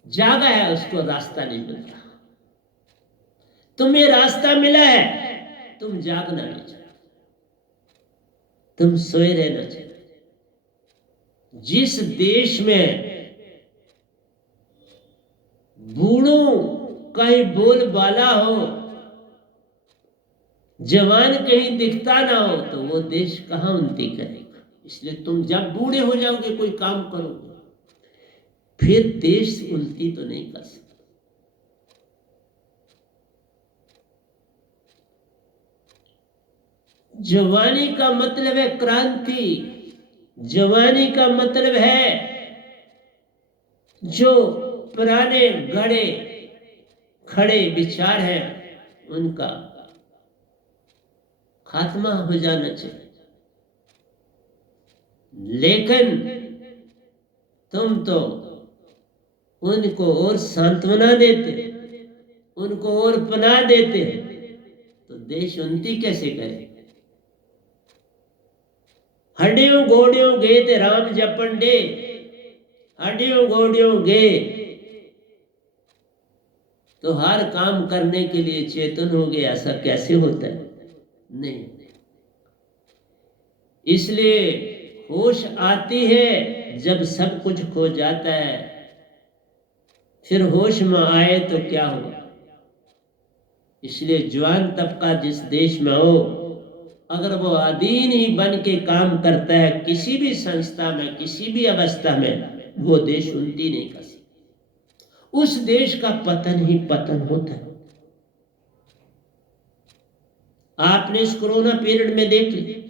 जागा है, उसको रास्ता नहीं मिल रहा। तुम्हें रास्ता मिला है, तुम जागना नहीं चाहते, तुम सोए रहना चाहते। जिस देश में बूढ़ों का ही बोलबाला हो, जवान कहीं दिखता ना हो, तो वो देश कहां उन्नति करेगा। इसलिए तुम जब बूढ़े हो जाओगे कोई काम करोगे, फिर देश उन्नति तो नहीं कर सकता। जवानी का मतलब है क्रांति, जवानी का मतलब है जो पुराने गड़े खड़े विचार हैं उनका खात्मा हो जाना चाहिए। लेकिन तुम तो उनको और सांत्वना देते, उनको और पनाह देते, तो देश उन्नति कैसे करे। हड्डियों घोड़ियों गे ते राम जपन डे, हड्डियों घोड़ियों गे, तो हर काम करने के लिए चेतन हो गए, ऐसा कैसे होता है। नहीं, इसलिए होश आती है जब सब कुछ खो जाता है, फिर होश में आए तो क्या होगा। इसलिए जवान तबका जिस देश में हो, अगर वो अधीन ही बन के काम करता है किसी भी संस्था में, किसी भी अवस्था में, वो देश उन्नति नहीं कर सकता। उस देश का पतन ही पतन होता है। आपने इस कोरोना पीरियड में देख लिया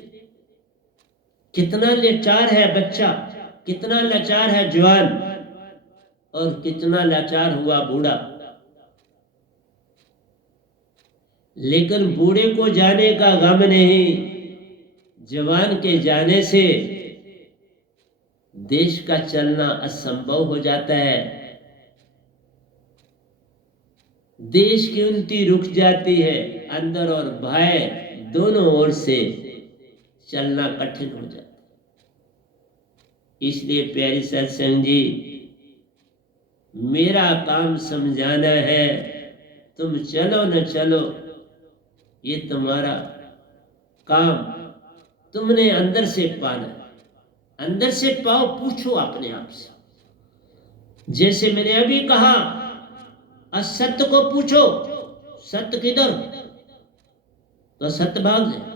कितना लाचार है बच्चा, कितना लाचार है जवान, और कितना लाचार हुआ बूढ़ा। लेकिन बूढ़े को जाने का गम नहीं, जवान के जाने से देश का चलना असंभव हो जाता है, देश की उन्नति रुक जाती है, अंदर और बाहर दोनों ओर से चलना कठिन हो जाता है। इसलिए प्यारी सत्संग जी, मेरा काम समझाना है, तुम चलो न चलो ये तुम्हारा काम, तुमने अंदर से पाना। अंदर से पाओ, पूछो अपने आप से। जैसे मैंने अभी कहा, असत्य को पूछो सत्य किधर, तो सत्य भाग जाए।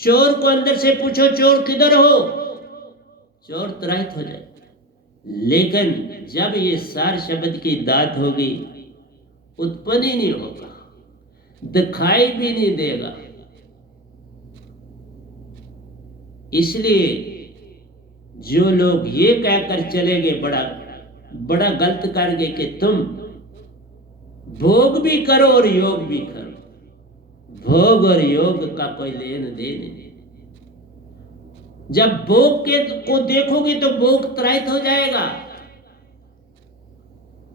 चोर को अंदर से पूछो चोर किधर हो, चोर त्राहित हो जाए। लेकिन जब ये सार शब्द की दात होगी, उत्पन्न ही नहीं होगा, दिखाई भी नहीं देगा। इसलिए जो लोग ये कहकर चले गए, बड़ा बड़ा गलत कर गए कि तुम भोग भी करो और योग भी करो। भोग और योग का कोई लेन देन नहीं। जब भोग के को देखोगे तो भोग त्राहित हो जाएगा,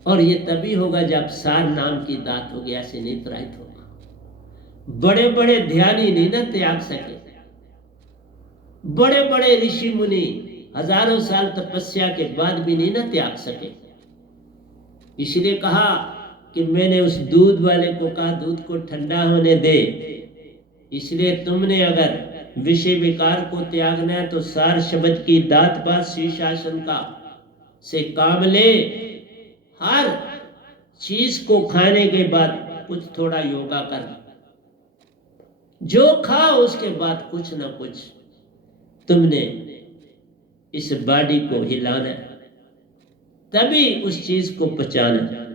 और ये तभी होगा जब सार नाम की दात होगी, ऐसे नहीं त्राहित होगा। बड़े बड़े ध्यानी नहीं ना त्याग सके, बड़े बड़े ऋषि मुनि हजारों साल तपस्या के बाद भी नहीं ना त्याग सके। इसलिए कहा कि मैंने उस दूध वाले को कहा दूध को ठंडा होने दे। इसलिए तुमने अगर विषय विकार को त्यागना है तो सार शब्द की दात पर शीर्षासन का से काम ले। हर चीज को खाने के बाद कुछ थोड़ा योगा कर, जो खाओ उसके बाद कुछ ना कुछ तुमने इस बॉडी को हिलाना, तभी उस चीज को पचाना।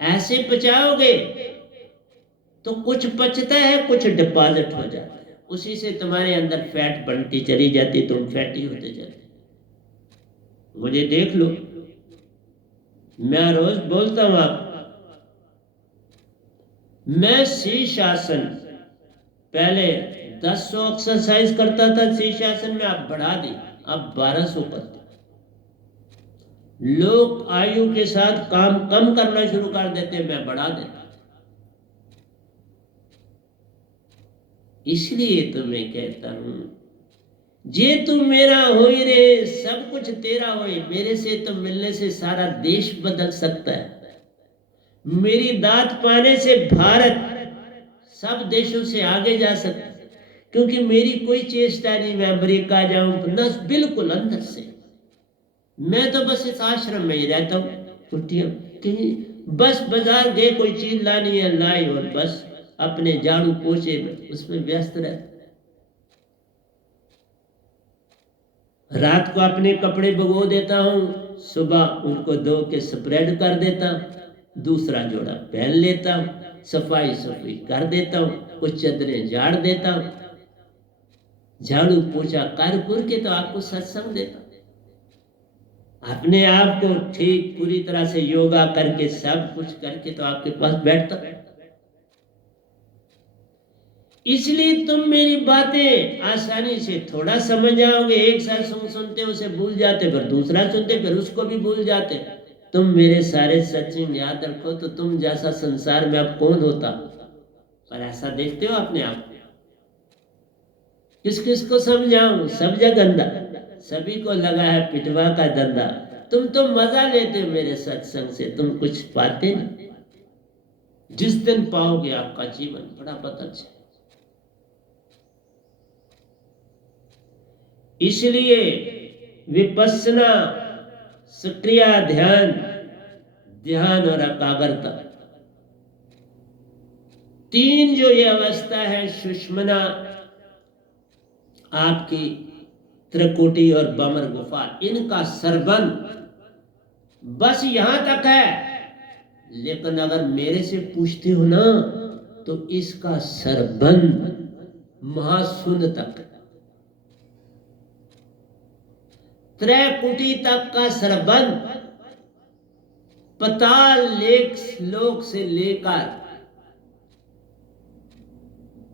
ऐसे पचाओगे तो कुछ पचता है, कुछ डिपॉजिट हो जाता है, उसी से तुम्हारे अंदर फैट बनती चली जाती, तुम फैटी होते जाते। मुझे देख लो, मैं रोज बोलता हूं आप, मैं शीर्षासन पहले 1000 एक्सरसाइज करता था शीर्षासन में, अब बढ़ा दी, अब 1200 करते। लोग आयु के साथ काम कम करना शुरू कर देते, मैं बढ़ा देता। इसलिए तो मैं कहता हूं, जे तुम मेरा होई रे सब कुछ तेरा होए। मेरे से तो मिलने से सारा देश बदल सकता है। मेरी दात पाने से भारत सब देशों से आगे जा सकता है, क्योंकि मेरी कोई चेष्टा नहीं मैं अमेरिका जाऊं, न, बिल्कुल अंदर से। मैं तो बस इस आश्रम में ही रहता हूँ, छुट्टियां कहीं बस बाजार गए, कोई चीज लानी है लाई, और बस अपने झाड़ू पोछे में उसमें व्यस्त रहता। रात को अपने कपड़े भिगो देता हूँ, सुबह उनको धो के स्प्रेड कर देता हूँ, दूसरा जोड़ा पहन लेता हूँ, सफाई सफाई कर देता हूँ, कुछ चादरें झाड़ देता हूँ, झाड़ू पोछा कर के तो आपको सत्संग देता हूँ। अपने आप को ठीक पूरी तरह से योगा करके सब कुछ करके तो आपके पास बैठता। इसलिए तुम मेरी बातें आसानी से थोड़ा समझ जाओगे। एक साथ सुनते उसे भूल जाते, फिर दूसरा सुनते फिर उसको भी भूल जाते। तुम मेरे सारे सत्संग याद रखो तो तुम जैसा संसार में अब कौन होता, पर ऐसा देखते हो अपने आप। किस किस को समझाऊं, सब जगह गंदा, सभी को लगा है पिटवा का धंधा। तुम तो मजा लेते हो मेरे सत्संग से, तुम कुछ पाते नहीं। जिस दिन पाओगे आपका जीवन बड़ा बदल जाए। इसलिए विपस्सना, सक्रिय ध्यान, ध्यान और एकाग्रता, तीन जो ये अवस्था है, सुषुम्ना, आपकी त्रिकुटी और बमर गुफा, इनका सरबंध बस यहां तक है। लेकिन अगर मेरे से पूछते हो ना तो इसका सरबंध महाशून्य तक, त्रैकुटी तक का सरबंध, पताल लोक से लेकर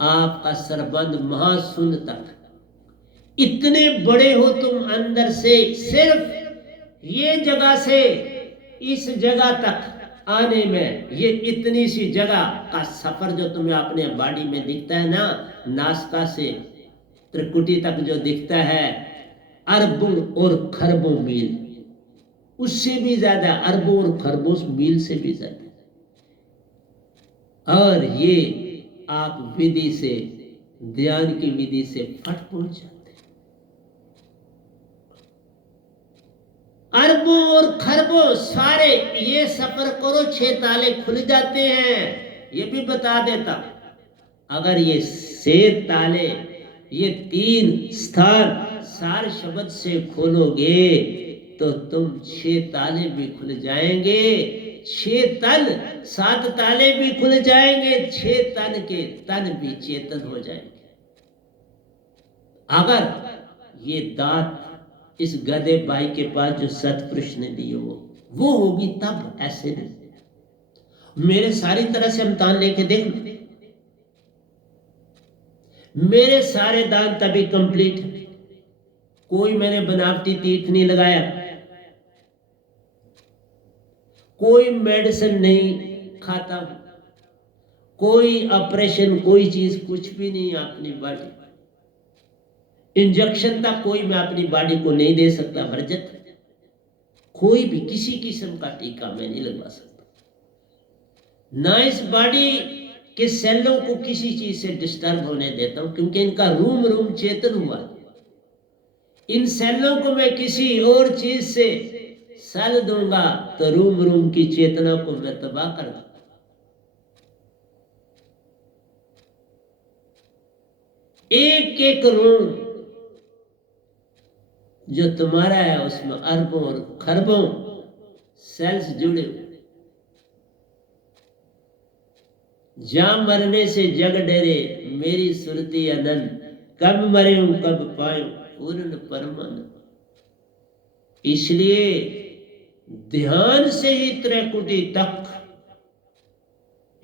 आपका सरबंध महाशून्य तक। इतने बड़े हो तुम अंदर से, सिर्फ ये जगह से इस जगह तक आने में, ये इतनी सी जगह का सफर जो तुम्हें अपने बॉडी में दिखता है ना, नासिका से त्रिकुटी तक जो दिखता है, अरबों और खरबों मील, उससे भी ज्यादा, अरबों और खरबों मील से भी ज्यादा। और ये आप विधि से, ध्यान की विधि से फट पहुंच जाते। अरबों और खरबों सारे ये सफर करो 6 ताले खुल जाते हैं। ये भी बता देता, अगर ये 6 ताले, ये 3 स्थान सार शब्द से खोलोगे तो तुम 6 ताले भी खुल जाएंगे, 6 तन 7 ताले भी खुल जाएंगे, 6 तन के तन भी चेतन हो जाएंगे। अगर ये दात इस गधे भाई के पास जो सतपुरुष ने दी हो वो होगी तब, ऐसे नहीं। मेरे सारी तरह से इम्तिहान लेके देख, मेरे सारे दान तभी कंप्लीट है। कोई मैंने बनावटी तीर्थ नहीं लगाया, कोई मेडिसिन नहीं खाता, कोई ऑपरेशन, कोई चीज कुछ भी नहीं। अपनी बॉडी इंजेक्शन तक कोई मैं अपनी बॉडी को नहीं दे सकता, हरजत कोई भी किसी किस्म का टीका मैं नहीं लगवा सकता, ना इस बॉडी के सेलों को किसी चीज से डिस्टर्ब होने देता हूं, क्योंकि इनका रूम रूम चेतन हुआ। इन सेलों को मैं किसी और चीज से सेल दूंगा तो रूम रूम की चेतना को मैं तबाह कर दूंगा। एक एक रूम जो तुम्हारा है उसमें अरबों और खरबों सेल्स जुड़े हुए। जा मरने से जग डरे मेरी सुरती अनंत, कब मरे हूं कब पायूं पूर्ण परमानंद। इसलिए ध्यान से ही त्रैकुटी तक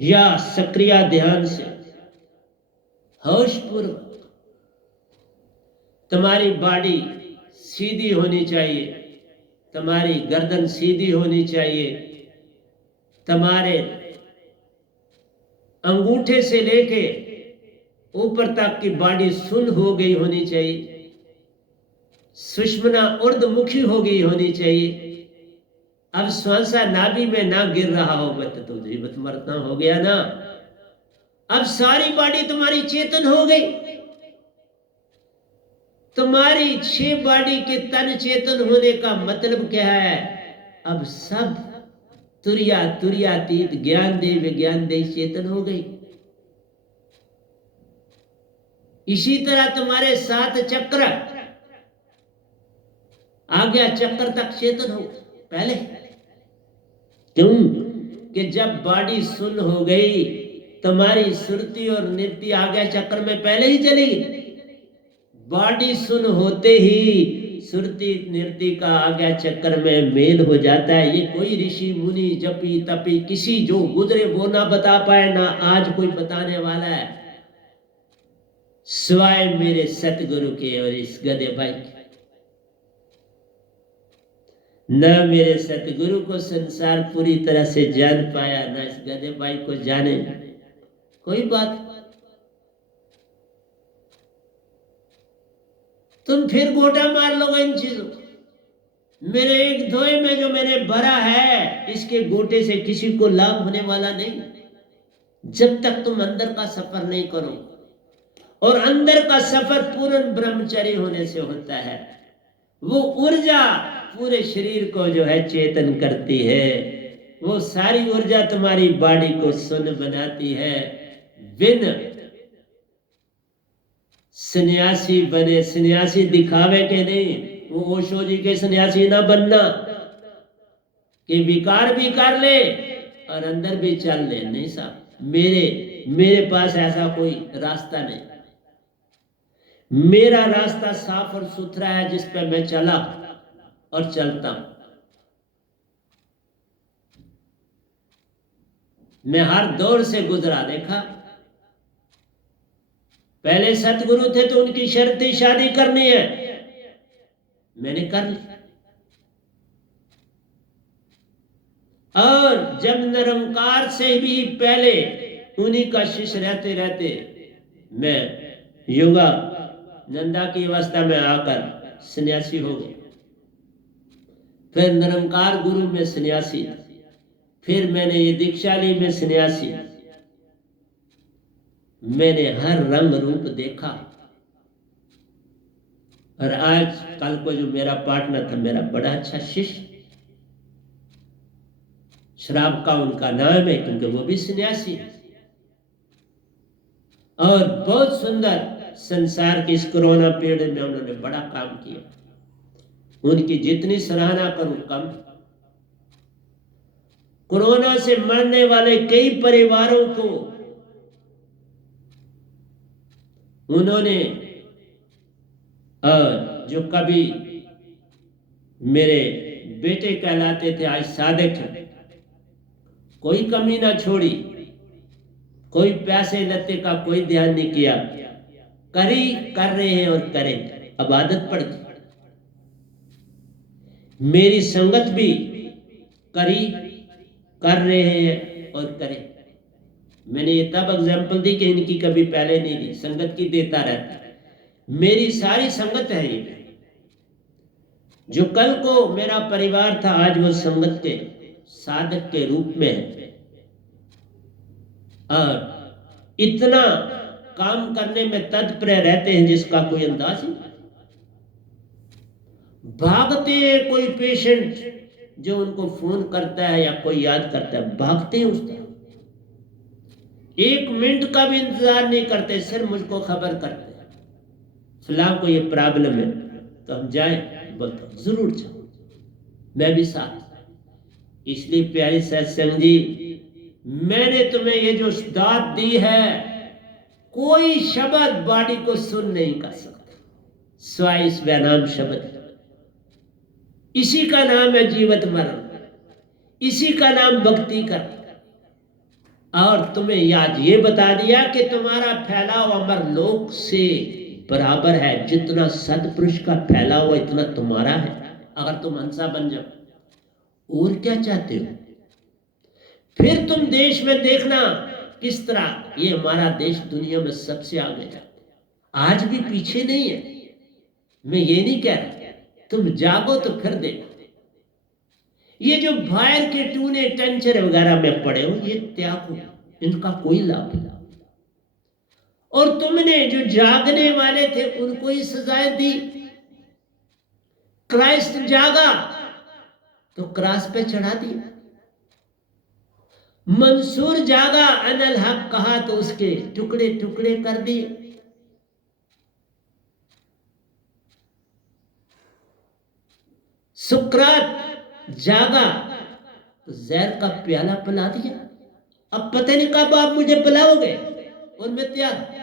या सक्रिय ध्यान से होशपूर्वक तुम्हारी बॉडी सीधी होनी चाहिए, तुम्हारी गर्दन सीधी होनी चाहिए, तुम्हारे अंगूठे से लेके ऊपर तक की बॉडी सुन हो गई होनी चाहिए, सुषमना ऊर्ध्वमुखी हो गई होनी चाहिए। अब श्वासा नाभि में ना गिर रहा हो तो जीवित मरना हो गया ना। अब सारी बॉडी तुम्हारी चेतन हो गई, तुम्हारी 6 बॉडी के तन चेतन होने का मतलब क्या है? अब सब तुरिया तुरियातीत ज्ञान दे विज्ञान दे चेतन हो गई। इसी तरह तुम्हारे 7 चक्र आज्ञा चक्र तक चेतन हो पहले। क्यों कि जब बॉडी सुन हो गई तुम्हारी सुरती और नृत्य आज्ञा चक्र में पहले ही चली गई। बॉडी सुन होते ही सुरती नृत्य का आज्ञा चक्र में मेल हो जाता है। ये कोई ऋषि मुनि जपी तपी किसी जो गुजरे वो ना बता पाए, ना आज कोई बताने वाला है, सिवाय मेरे सतगुरु के और इस गधे भाई के। न मेरे सतगुरु को संसार पूरी तरह से जान पाया, ना इस गधे भाई को जाने। कोई बात, तुम फिर गोटा मार लोगे इन चीजों। मेरे एक धोए में जो मैंने भरा है इसके गोटे से किसी को लाभ होने वाला नहीं, जब तक तुम अंदर का सफर नहीं करो। और अंदर का सफर पूर्ण ब्रह्मचर्य होने से होता है। वो ऊर्जा पूरे शरीर को जो है चेतन करती है, वो सारी ऊर्जा तुम्हारी बॉडी को सुन बनाती है। बिन सन्यासी बने, सन्यासी दिखावे के नहीं, वो ओशो जी के सन्यासी ना बनना कि विकार भी कर ले और अंदर भी चल ले। नहीं साहब, मेरे पास ऐसा कोई रास्ता नहीं। मेरा रास्ता साफ और सुथरा है जिस पे मैं चला और चलता हूं। मैं हर दौर से गुजरा, देखा। पहले सतगुरु थे तो उनकी शर्त थी शादी करनी है, मैंने कर ली। और जब निरंकार से भी पहले उन्हीं का शिष्य रहते रहते मैं योगा नंदा की अवस्था में आकर सन्यासी हो गया। फिर निरंकार गुरु में सन्यासी, फिर मैंने ये दीक्षा ली में सन्यासी। मैंने हर रंग रूप देखा। और आज कल को जो मेरा पार्टनर था, मेरा बड़ा अच्छा शिष्य, शराब का उनका नाम है, क्योंकि वो भी सन्यासी है। और बहुत सुंदर संसार के इस कोरोना पीरियड में उन्होंने बड़ा काम किया। उनकी जितनी सराहना करूं कम। कोरोना से मरने वाले कई परिवारों को उन्होंने, जो कभी मेरे बेटे कहलाते थे, आज साधक हैं, कोई कमी ना छोड़ी, कोई पैसे लत्ते का कोई ध्यान नहीं किया, कर रहे हैं और करें। अब आदत पड़ गई। मेरी संगत भी कर रहे हैं और करें। मैंने ये तब एग्जाम्पल दी कि इनकी कभी पहले नहीं दी, संगत की देता रहता है। मेरी सारी संगत है ये, जो कल को मेरा परिवार था आज वो संगत के साधक के रूप में है। और इतना काम करने में तत्पर रहते हैं जिसका कोई अंदाज नहीं। भागते हैं, कोई पेशेंट जो उनको फोन करता है या कोई याद करता है, भागते हैं उस तरह, 1 मिनट का भी इंतजार नहीं करते, सिर्फ मुझको खबर करते हैं फलां को ये प्रॉब्लम है तो हम जाएं, बोलते जरूर जाओ, मैं भी साथ। इसलिए प्यारी सत्संग जी, मैंने तुम्हें ये जो दात दी है, कोई शब्द बॉडी को सुन नहीं कर सकता, स्वाय इस नाम शब्द। इसी का नाम है जीवत मरण, इसी का नाम भक्ति कर। और तुम्हें याद ये बता दिया कि तुम्हारा फैलाव अमर लोक से बराबर है, जितना सतपुरुष का फैलाव इतना तुम्हारा है। अगर तुम हंसा बन जाओ और क्या चाहते हो? फिर तुम देश में देखना किस तरह ये हमारा देश दुनिया में सबसे आगे जाता है, आज भी पीछे नहीं है। मैं ये नहीं कह रहा, तुम जागो तो फिर देखो। ये जो बाहर के टूने टेंचर वगैरह में पड़े हो, ये त्यागो, इनका कोई लाभ नहीं। और तुमने जो जागने वाले थे उनको ही सजाएं दी। क्राइस्ट जागा तो क्रॉस पे चढ़ा दिया। मंसूर जागा, अनल हक कहा तो उसके टुकड़े टुकड़े कर दिए। सुकरात जागा तो जहर का प्याला पिला दिया। अब पता नहीं कब आप मुझे पिलाओगे और मैं तैयार।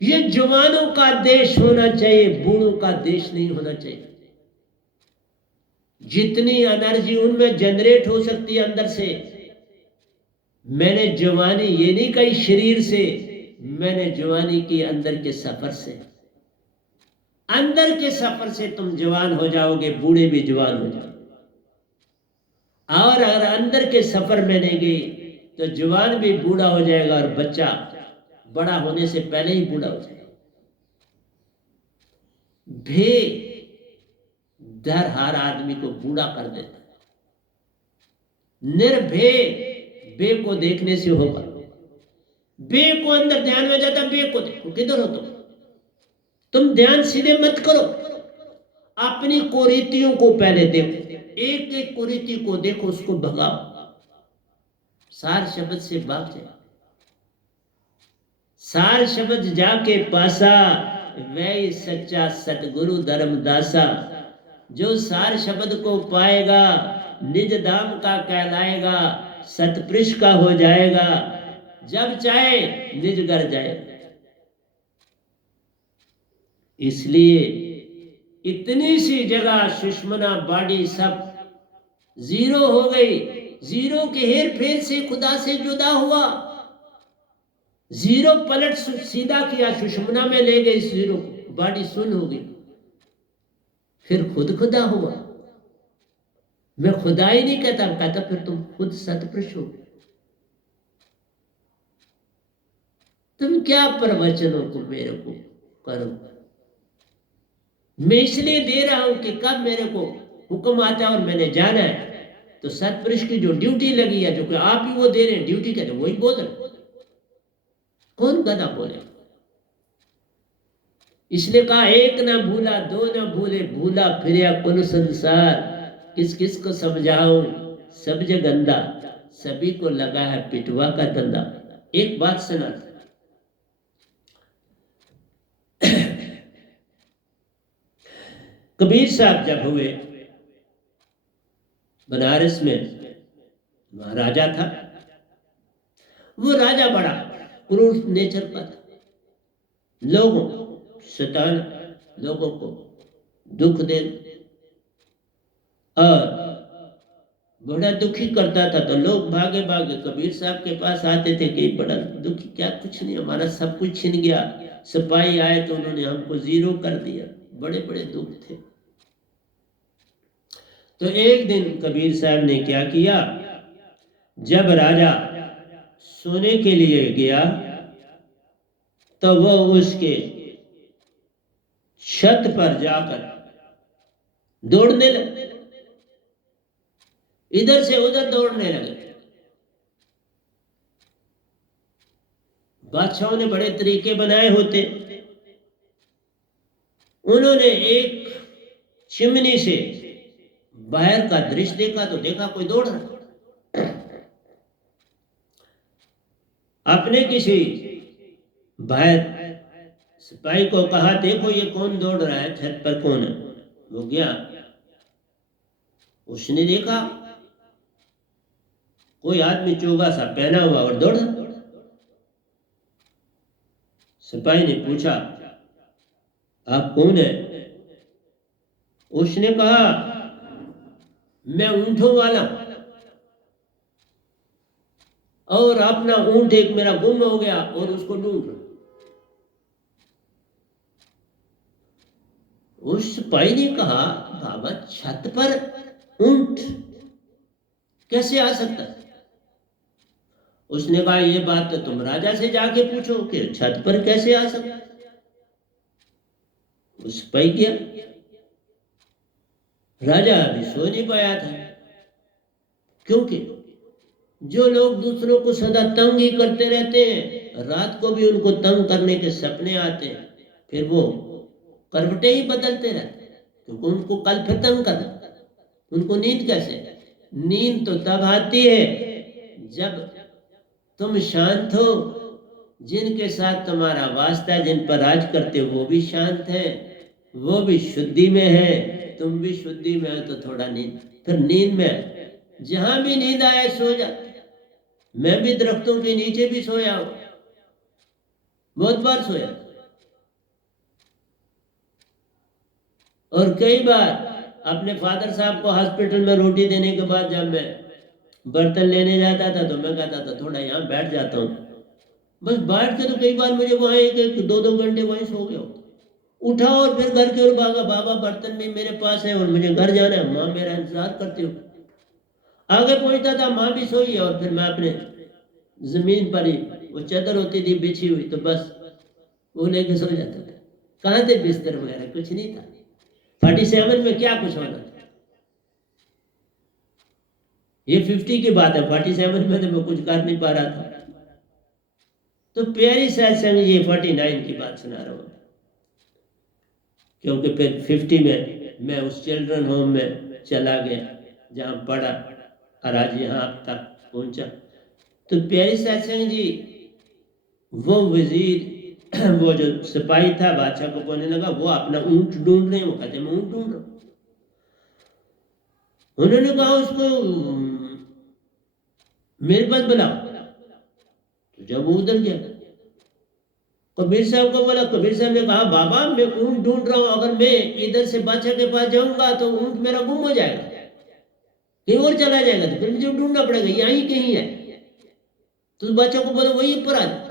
ये जवानों का देश होना चाहिए, बूढ़ों का देश नहीं होना चाहिए। जितनी एनर्जी उनमें जनरेट हो सकती है अंदर से, मैंने जवानी ये नहीं कही शरीर से, मैंने जवानी की अंदर के सफर से। अंदर के सफर से तुम जवान हो जाओगे, बूढ़े भी जवान हो जाओगे। और अगर अंदर के सफर में नहीं गई तो जवान भी बूढ़ा हो जाएगा और बच्चा बड़ा होने से पहले ही बूढ़ा हो जाएगा। भे डर हर आदमी को बूढ़ा कर देता है। निर्भय बे को देखने से होगा। बे को अंदर ध्यान में जाता, बे को देखो, किधर हो तुम ध्यान सीधे मत करो, अपनी कुरीतियों को पहले देखो। एक एक कुरीति को देखो, उसको भगाओ, सार शब्द से भाग जाए। सार शब्द जाके पासा, वही सच्चा सतगुरु धर्मदासा। जो सार शब्द को पाएगा निज धाम का कहलाएगा, सतपुरुष का हो जाएगा, जब चाहे निज घर जाएगा। इसलिए इतनी सी जगह सुषमना बॉडी सब जीरो हो गई। जीरो के हेर फेर से खुदा से जुदा हुआ। जीरो पलट सीधा किया, सुषमना में ले गई जीरो को, बॉडी सुन हो गई। फिर खुद खुदा हुआ। मैं खुदा ही नहीं कहता फिर तुम खुद सतपुरुष हो। तुम क्या प्रवचनों को मेरे को करो। मैं इसलिए दे रहा हूं कि कब मेरे को हुक्म आता है और मैंने जाना है, तो सतपुरुष की जो ड्यूटी लगी है, जो कि आप ही वो दे रहे हैं ड्यूटी, कहते वही बोल रहे। कौन गधा बोले? इसलिए कहा एक ना भूला दो ना भूले, भूला फिर कुल संसार। किस किस को समझाऊं, सब जग गंदा, सभी को लगा है पिटवा का धंधा। एक बात सुना, कबीर साहब जब हुए बनारस में, महाराजा था वो। राजा बड़ा क्रूर नेचर का था, लोगों सतान, लोगों को दुख दे और बड़ा दुखी करता था। तो लोग भागे भागे कबीर साहब के पास आते थे कि बड़ा दुखी, क्या कुछ नहीं, हमारा सब कुछ छिन गया, सिपाही आए तो उन्होंने हमको जीरो कर दिया, बड़े बड़े दुख थे। तो एक दिन कबीर साहब ने क्या किया, जब राजा सोने के लिए गया तो वो उसके छत पर जाकर दौड़ने लगे, इधर से उधर दौड़ने लगे। बादशाहों ने बड़े तरीके बनाए होते, उन्होंने एक चिमनी से बाहर का दृश्य देखा तो देखा कोई दौड़ रहा। अपने किसी बाहर सिपाही को कहा, देखो ये कौन दौड़ रहा है, छत पर कौन है। वो गया, उसने देखा कोई आदमी चोगा सा पहना हुआ और दौड़। सिपाही ने पूछा, आप कौन है? उसने कहा, मैं ऊंटों वाला और अपना ऊंट एक मेरा गुम हो गया और उसको ढूंढ रहा। उस सिपाही ने कहा, बाबा छत पर ऊंट कैसे आ सकता है? उसने कहा, ये बात तो तुम राजा से जाके पूछो कि छत पर कैसे आ सकता है। उस सिपाही गया, राजा अभी सो नहीं पाया था, क्योंकि जो लोग दूसरों को सदा तंग ही करते रहते हैं, रात को भी उनको तंग करने के सपने आते हैं, फिर वो करवटें ही बदलते रहते हैं, क्योंकि उनको कल फिर तंग करना। उनको नींद कैसे? नींद तो तब आती है जब तुम शांत हो, जिनके साथ तुम्हारा वास्ता, जिन पर राज करते हो वो भी शांत है, वो भी शुद्धि में है, तुम भी शुद्धि में हो, तो थोड़ा नींद, फिर नींद में जहां भी नींद आए सो जा। मैं भी दरख्तों के नीचे भी सोया हूं, बहुत बार सोया, और कई बार अपने फादर साहब को हॉस्पिटल में रोटी देने के बाद जब मैं बर्तन लेने जाता था तो मैं कहता था थोड़ा यहाँ बैठ जाता हूँ, बस बैठ के तो कई बार मुझे वहां एक 2-2 घंटे वहीं सो गया। उठा और फिर घर की ओर भागा, बाबा बर्तन भी मेरे पास है और मुझे घर जाना है, माँ मेरा इंतजार करती हो। आगे पहुंचता था, माँ भी सोई है, और फिर मैं अपने जमीन पर ही, वो चादर होती थी बिछी हुई, तो बस वो लेके सो जाता था। कहाँ थे बिस्तर वगैरह, कुछ नहीं था। 47 में क्या कुछ होना था, ये 50 की बात है, 47 में तो मैं कुछ कर नहीं पा रहा था। तो प्यारी सत्संग ये 49 की बात सुना रहा हूँ, क्योंकि फिर 50 में मैं उस चिल्ड्रन होम में चला गया जहाँ पढ़ा और आज यहाँ तक पहुँचा। तो प्यारी सत्संग जी, वो वजीर वो जो सिपाही था बादशाह को बोलने लगा, वो अपना ऊंट ढूंढ रहे हैं, वो कहते मैं ऊंट ढूंढ रहा हूँ। उन्होंने कहा उसको मेरे पास बुलाओ। तो जब वो उधर गया, कबीर साहब को बोला, कबीर साहब ने कहा, बाबा मैं ऊंट ढूंढ रहा हूँ, अगर मैं इधर से बादशाह के पास जाऊंगा तो ऊंट मेरा गुम हो जाएगा, कहीं और चला जाएगा, तो फिर मुझे ढूंढना पड़ेगा, यहाँ ही कहीं है। तो बादशाह को बोला वही पर आ।